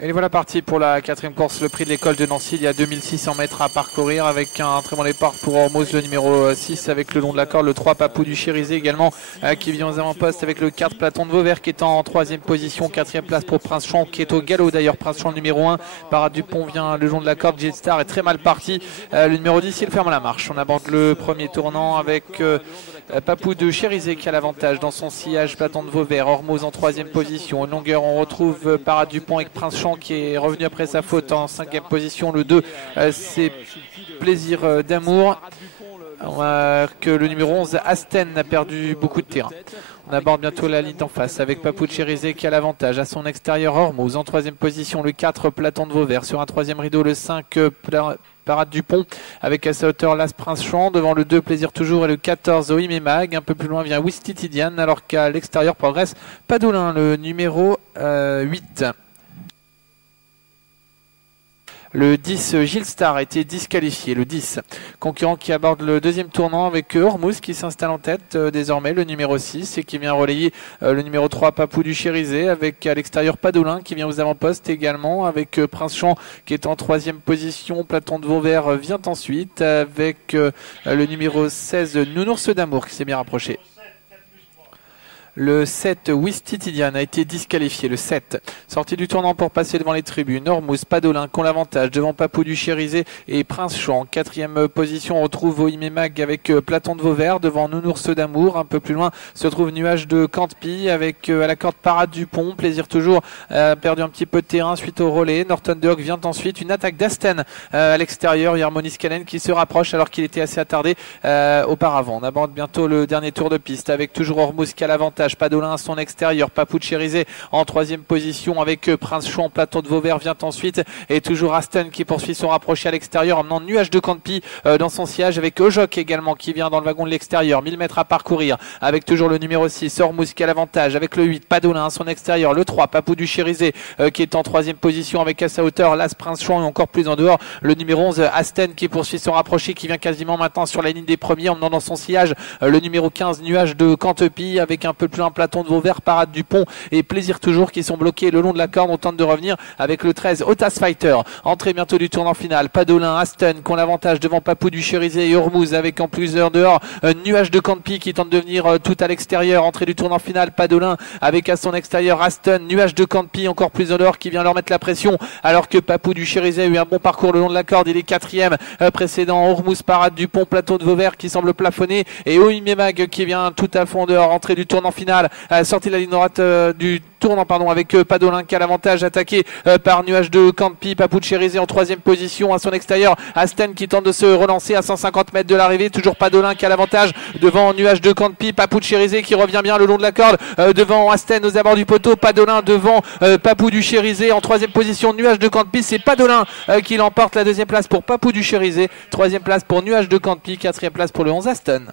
Et les voilà partis pour la quatrième course, le prix de l'école de Nancy. Il y a 2600 mètres à parcourir avec un très bon départ pour Hormuz, le numéro 6 avec le long de la corde, le 3 Papou du Chérisé également qui vient aux avant-postes avec le 4 Platon de Vauvert qui est en troisième position, quatrième place pour Prince Champ qui est au galop d'ailleurs. Prince Champ numéro 1, Parade Dupont vient le long de la corde, Jetstar est très mal parti, le numéro 10 il ferme la marche. On aborde le premier tournant avec Papou de Chérisé qui a l'avantage dans son sillage, Platon de Vauvert, Hormuz en troisième position. En longueur on retrouve Parade Dupont avec Prince Champ qui est revenu après sa faute en cinquième position. Le 2 c'est Plaisir d'amour, que le numéro 11 Asten a perdu beaucoup de terrain. On aborde bientôt la ligne d'en face avec Papou de Chérisé qui a l'avantage. À son extérieur Hormuz en troisième position, le 4 Platon de Vauvert. Sur un troisième rideau le 5 Parade Dupont avec à sa hauteur l'As Prince Champ, devant le 2 Plaisir toujours et le 14 Oim et Mag. Un peu plus loin vient Wistitidian alors qu'à l'extérieur progresse Padoulin, le numéro 8. Le 10 Gilles Star a été disqualifié, le 10. Concurrent qui aborde le deuxième tournant avec Hormuz qui s'installe en tête désormais, le numéro 6 et qui vient relayer le numéro 3 Papou du Chérisé avec à l'extérieur Padoulin qui vient aux avant-postes également avec Prince Champ qui est en troisième position. Platon de Vauvert vient ensuite avec le numéro 16 Nounours d'amour qui s'est bien rapproché. Le 7 Wistitidian a été disqualifié, le 7. Sorti du tournant pour passer devant les tribunes. Hormuz, Padoulin qui ont l'avantage devant Papou du Chérisé et Prince Champ. Quatrième position, on retrouve Oim et Mag avec Platon de Vauvert devant Nounours d'amour. Un peu plus loin se trouve Nuage de Cantepie avec à la corde Parade Dupont. Plaisir toujours, perdu un petit peu de terrain suite au relais. Norton de Hock vient ensuite. Une attaque d'Asten à l'extérieur. Harmonis Canen qui se rapproche alors qu'il était assez attardé auparavant. On aborde bientôt le dernier tour de piste avec toujours Hormuz qui a l'avantage. Padoulin à son extérieur, Papou de Chérisé en troisième position avec Prince Champ. Platon de Vauvert vient ensuite et toujours Asten qui poursuit son rapproché à l'extérieur, emmenant Nuage de Cantepie dans son sillage avec Ojoc également qui vient dans le wagon de l'extérieur. 1000 mètres à parcourir avec toujours le numéro 6 Hormuz qui a l'avantage avec le 8 Padoulin à son extérieur, le 3 Papou du Chérisé qui est en troisième position avec à sa hauteur l'As Prince Champ et encore plus en dehors le numéro 11 Asten qui poursuit son rapproché, qui vient quasiment maintenant sur la ligne des premiers, emmenant dans son sillage le numéro 15 Nuage de Cantepie avec un peu plus un Platon de Vauvert, Parade Dupont et Plaisir toujours qui sont bloqués le long de la corde. On tente de revenir avec le 13 Otas Fighter. Entrée bientôt du tournant final. Padoulin, Asten qui ont l'avantage devant Papou du Chérisé et Hormuz avec en plus dehors Nuage de Cantepie qui tente de venir tout à l'extérieur. Entrée du tournant final. Padoulin avec à son extérieur Asten, Nuage de Cantepie encore plus dehors qui vient leur mettre la pression alors que Papou du Chérisé a eu un bon parcours le long de la corde. Il est quatrième, précédent Hormuz, Parade Dupont, Platon de Vauvert qui semble plafonner et Oim et Mag qui vient tout à fond dehors. Entrée du tournant final. Sortie de la ligne droite du tournant avec Padoulin qui a l'avantage, attaqué par Nuage de Cantepie. Papou de Chérisé en troisième position à son extérieur. Asten qui tente de se relancer à 150 mètres de l'arrivée. Toujours Padoulin qui a l'avantage devant Nuage de Cantepie. Papou de Chérisé qui revient bien le long de la corde devant Asten aux abords du poteau. Padoulin devant Papou du Chérisé en troisième position. Nuage de Cantepie, c'est Padoulin qui l'emporte. La deuxième place pour Papou du Chérisé, troisième place pour Nuage de Cantepie, quatrième place pour le 11 Asten.